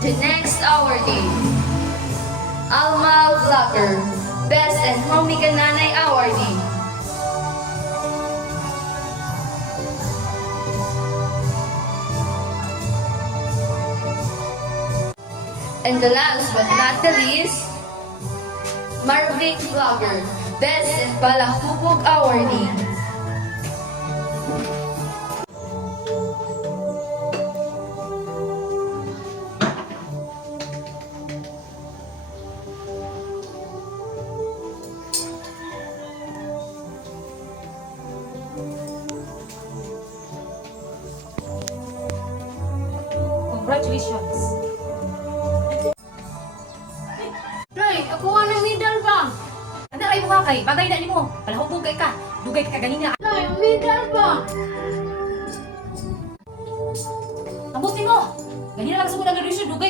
The next awardee, Alma Vlogger, Best and Homie Kananay Awardee. And the last but not the least, Marvin Vlogger, Best and Palakubog Awardee. Congratulations! Day, ako ang medal ba? Ano ay mukha kay? Bagay na nimo. Palahubog kay ka. Dugay ka ganina. Day, ang medal ba? Ambutin mo! Ganina lang sa muna graduation. Dugay